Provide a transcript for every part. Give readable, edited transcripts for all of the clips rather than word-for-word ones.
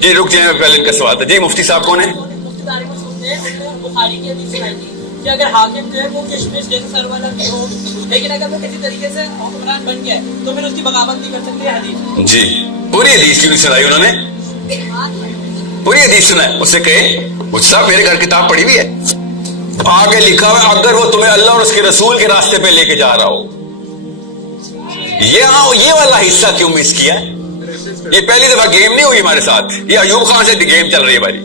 جی رک جائیں, پہلے ان کا سوال تھا. جی مفتی صاحب کون ہے؟ بخاری کی حدیث سنائی تھی کہ اگر حاکم جو ہے وہ کشمش جیسے سر والا بھی ہو, لیکن اگر وہ کسی طریقے سے حکمران بن گیا ہے تو پھر اس کی بغاوت نہیں کر سکتے حدیث. جی پوری حدیث کیوں نہیں سنائی انہوں نے؟ پوری حدیث سنائے, اس سے کہے مجھ صاحب میرے گھر کتاب پڑھی ہوئی ہے, آگے لکھا ہوا اگر وہ تمہیں اللہ اور اس کے رسول کے راستے پہ لے کے جا رہا ہو. یہ والا حصہ کیوں مس کیا؟ یہ پہلی دفعہ گیم نہیں ہوئی ہمارے ساتھ, یہ ایوب خان سے گیم چل رہی ہے ہماری.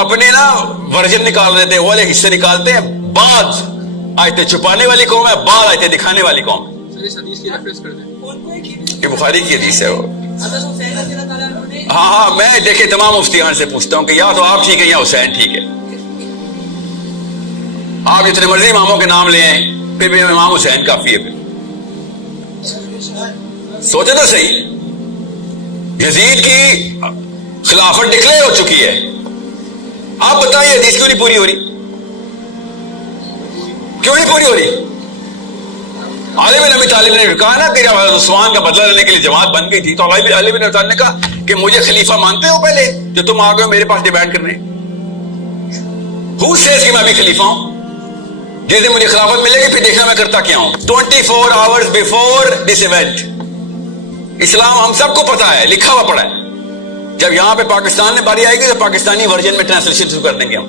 اپنے نا ورژن نکال دیتے ہیں, وہ والے حصے نکالتے ہیں, بعض آیتیں چھپانے والی قوم ہے, بعض آیتیں دکھانے والی قوم ہے. یہ بخاری کی حدیث ہے وہ. ہاں میں دیکھے تمام مفتیان سے پوچھتا ہوں کہ یا تو آپ ٹھیک ہے یا حسین ٹھیک ہے. آپ جتنے مرضی اماموں کے نام لے آئیں, پھر بھی امام حسین کافی ہے. پھر سوچے تو صحیح, یزید کی خلافت ڈکلیئر ہو چکی ہے, آپ بتائیں حدیث کیوں نہیں پوری ہو رہی؟ کیوں نہیں پوری ہو رہی؟ علی بن ابی طالب نے کہا نا کہ جب عثمان کا بدلہ لینے کے لیے جماعت بن گئی تھی تو علی بن ابی طالب نے کہا کہ مجھے خلیفہ مانتے ہو پہلے جو تم آ گئے میرے پاس ڈیمانڈ کرنے؟ Who says کہ میں بھی خلیفہ ہوں؟ جس دن مجھے خلافت ملے گی پھر دیکھنا میں کرتا کیا ہوں. 24 hours before this event اسلام ہم سب کو پتا ہے, لکھا ہوا پڑا ہے. جب یہاں پہ پاکستان میں باری آئے گی تو پاکستانی ورژن میں ٹرانسلیشن شروع کر دیں گے ہم.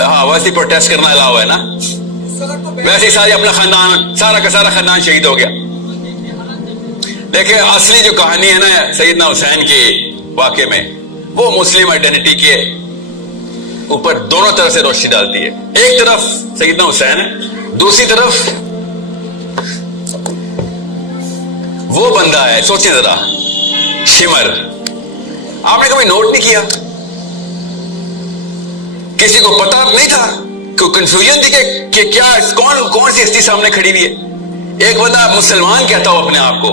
ہاں ویسے پروٹیسٹ کرنا الاؤ ہے نا, ویسے سارے اپنا خاندان سارا کا سارا خاندان شہید ہو گیا. دیکھیں اصلی جو کہانی ہے نا سیدنا حسین کے واقعے میں, وہ مسلم آئیڈینٹی کے اوپر دونوں طرف سے روشنی ڈالتی ہے. ایک طرف سیدنا حسین ہے, دوسری طرف وہ بندہ ہے, سوچیں ذرا, شمر. آپ نے کبھی نوٹ نہیں کیا, کسی کو پتا نہیں تھا, کوئی کنفیوژن تھی کہ کیا کون سی ہستی سامنے کھڑی ہوئی ہے. ایک بندہ مسلمان کہتا ہو اپنے آپ کو,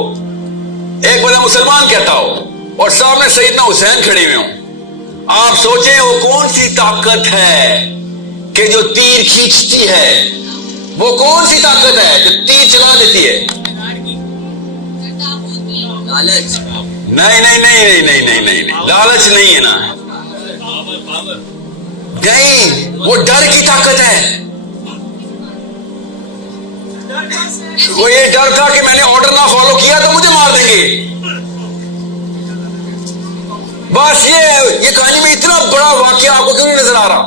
ایک بندہ مسلمان کہتا ہو, اور سامنے سیدنا حسین کھڑے ہوئے ہوں. آپ سوچیں وہ کون سی طاقت ہے کہ جو تیر کھینچتی ہے, وہ کون سی طاقت ہے جو تیر چلا دیتی ہے؟ لالچ. نہیں, لالچ نہیں ہے نا, نہیں, وہ ڈر کی طاقت ہے. وہ یہ ڈر تھا کہ میں نے آرڈر نہ فالو کیا تو مجھے مار دیں گے. بس یہ کہانی میں اتنا بڑا واقعہ آپ کو کیوں نہیں نظر آ رہا؟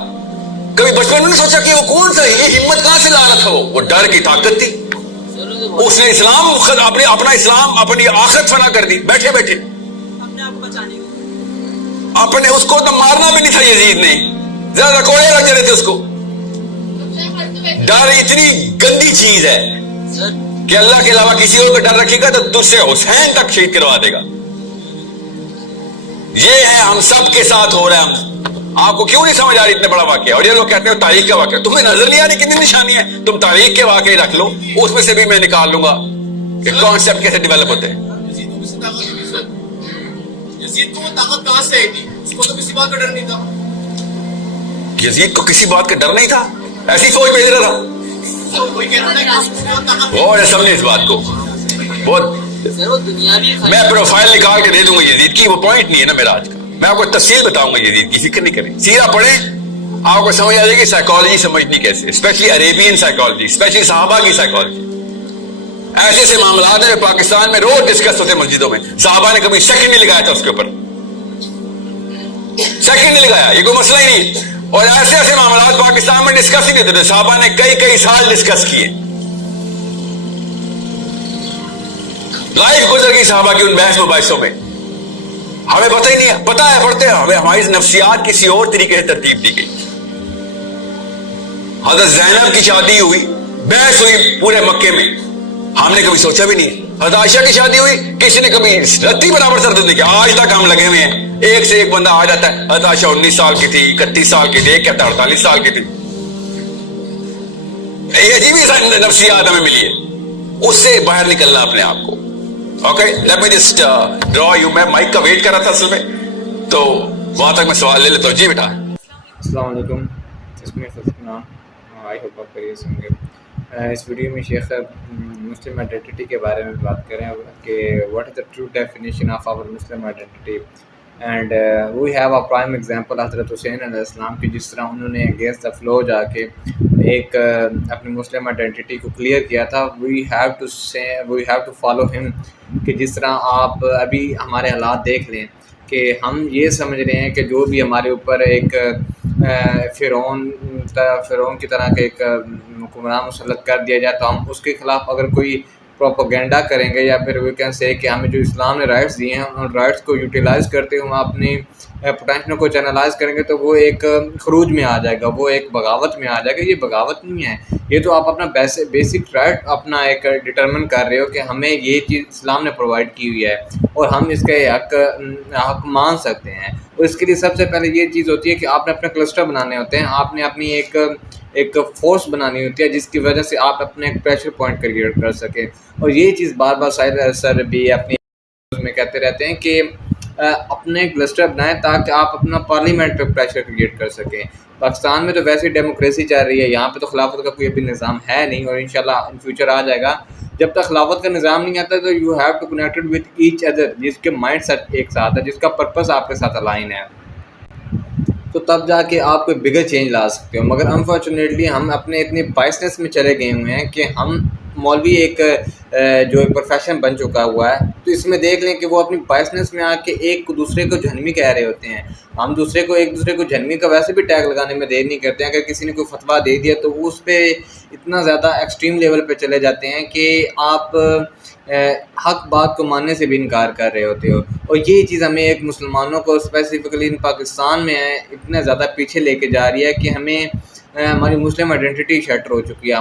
کبھی بچپن میں نہیں سوچا کہ وہ کون سا, یہ ہمت کہاں سے لا رہا تھا؟ وہ ڈر کی طاقت تھی. اس نے اسلام اپنا اسلام اپنی آخرت فنا کر دی بیٹھے بیٹھے. اپنے اس کو تو مارنا بھی نہیں تھا یزید نے, زیادہ کوڑے لگ رہے تھے اس کو. ڈر اتنی گندی چیز ہے کہ اللہ کے علاوہ کسی اور کا ڈر رکھے گا تو تجھ سے حسین تک شہید کروا دے گا. یہ ہے ہم سب کے ساتھ ہو رہا ہے. آپ کو کیوں نہیں سمجھ آ رہی اتنا بڑا واقعہ؟ اور یہ لوگ کہتے ہیں تاریخ کا واقعہ, تمہیں نظر نہیں آ رہی کتنی نشانی ہے؟ تم تاریخ کے واقعے رکھ لو, اس میں سے بھی میں نکال لوں گا کہ کانسیپٹ کیسے ڈیولپ ہوتے ہیں. یزید کو وہ طاقت کہاں سے آئی تھی؟ اس کو تو کسی بات کا ڈر نہیں تھا. یزید کو کسی بات کا ڈر نہیں تھا, ایسی فوج بھیج رہا تھا. اور سمجھے اس بات کو, بہت میں پروفائل نکال کے دے دوں گا یزید کی, وہ پوائنٹ نہیں ہے نا میرا آج کا. میں آپ کو تفصیل بتاؤں گا یزید کی, فکر نہیں کریں. سیرہ پڑھیں, آپ کو سمجھ آ جائے گی سائیکالوجی سمجھنی کیسے, اسپیشلی عربین سائیکالوجی, اسپیشلی صحابہ کی سائیکالوجی. ایسے ایسے معاملات ہیں پاکستان میں روز ڈسکس ہوتے ہیں مسجدوں میں. صحابہ نے کبھی شک نہیں لگایا تھا اس کے اوپر, شک نہیں لگایا, یہ کوئی مسئلہ ہی نہیں. اور ایسے ایسے معاملات پاکستان میں ڈسکس ہی نہیں ہوتے, صحابہ نے کئی سال ڈسکس کیے. لائف گزر گئی صحابہ کی ان بحث مباحثوں میں, ہمیں پتہ ہی نہیں, پتہ ہے پڑھتے ہیں ہمیں, ہماری نفسیات کسی اور طریقے سے ترتیب دی گئی. حضرت زینب کی شادی ہوئی, بحث ہوئی پورے مکے میں, ہم نے کبھی سوچا بھی نہیں. حضرت عائشہ کی شادی ہوئی, کسی نے کبھی رتی برابر تردد نہیں کیا. آج تک ہم لگے ہوئے ہیں, ایک سے ایک بندہ آ جاتا ہے. حضرت عائشہ 19 سال کی تھی, 31 سال کی تھی, ایک کہتا 48 سال کی تھی. یہ عجیب ہی نفسیات ہمیں ملی ہے, اس سے باہر نکلنا اپنے آپ کو. Okay let me just draw you. میں مائک کا ویٹ کر رہا تھا اصل میں, تو وہاں تک میں سوال لے لیتا ہوں. جی بیٹا. السلام علیکم, اس میں آئی ہوپ آپ خیریت سے ہوں گے. اس ویڈیو میں شیخ مسلم آئیڈینٹی کے بارے میں بات کریں کہ what is the true definition of our Muslim identity. And we have a prime example Hazrat Hussain علیہ السلام کی، جس طرح انہوں نے اگینسٹ دا فلو جا کے ایک اپنی مسلم آئیڈینٹی کو کلیئر کیا تھا. وی ہیو ٹو فالو ہم، کہ جس طرح آپ ابھی ہمارے حالات دیکھ لیں کہ ہم یہ سمجھ رہے ہیں کہ جو بھی ہمارے اوپر ایک فرعون کی طرح کا ایک حکمران مسلط کر دیا جائے تو ہم اس کے خلاف اگر کوئی پروپیگنڈا کریں گے، یا پھر وی کین سے کہ ہمیں جو اسلام نے رائٹس دیے ہیں ان رائٹس کو یوٹیلائز کرتے ہوئے ہم اپنی پوٹینشل کو چینلائز کریں گے، تو وہ ایک خروج میں آ جائے گا، وہ ایک بغاوت میں آ جائے گا. یہ بغاوت نہیں ہے، یہ تو آپ اپنا بیسک رائٹ اپنا ایک ڈٹرمن کر رہے ہو کہ ہمیں یہ چیز اسلام نے پرووائڈ کی ہوئی ہے اور ہم اس کا حق مان سکتے ہیں. اور اس کے لیے سب سے پہلے یہ چیز ہوتی ہے کہ آپ نے اپنے کلسٹر بنانے ہوتے ہیں، آپ نے اپنی ایک فورس بنانی ہوتی ہے جس کی وجہ سے آپ اپنے ایک پریشر پوائنٹ کریٹ کر سکیں. اور یہ چیز بار بار سر بھی اپنی میں کہتے رہتے ہیں کہ اپنے کلسٹر بنائیں تاکہ آپ اپنا پارلیمنٹ پہ پریشر کریٹ کر سکیں. پاکستان میں تو ویسے ڈیموکریسی چل رہی ہے، یہاں پہ تو خلافت کا کوئی ابھی نظام ہے نہیں، اور انشاءاللہ ان فیوچر آ جائے گا. جب تک خلافت کا نظام نہیں آتا تو you have to connected with each other, جس کے مائنڈ سیٹ ایک ساتھ ہے، جس کا پرپس آپ کے ساتھ الائن ہے، تو تب جا کے آپ کوئی بگر چینج لا سکتے ہو. مگر انفارچونیٹلی ہم اپنے اتنے بائسنس میں چلے گئے ہوئے ہیں کہ ہم مولوی ایک جو ایک پروفیشن بن چکا ہوا ہے، تو اس میں دیکھ لیں کہ وہ اپنی بائسنس میں آ کے ایک دوسرے کو جہنمی کہہ رہے ہوتے ہیں. ہم ایک دوسرے کو جہنمی کا ویسے بھی ٹیگ لگانے میں دیر نہیں کرتے ہیں. اگر کسی نے کوئی فتویٰ دے دیا تو وہ اس پہ اتنا زیادہ ایکسٹریم لیول پہ چلے جاتے ہیں کہ آپ حق بات کو ماننے سے بھی انکار کر رہے ہوتے ہو. اور یہ چیز ہمیں ایک مسلمانوں کو اسپیسیفکلی ان پاکستان میں اتنے زیادہ پیچھے لے کے جا رہی ہے کہ ہمیں ہماری مسلم آئیڈینٹی شٹر ہو چکی ہے.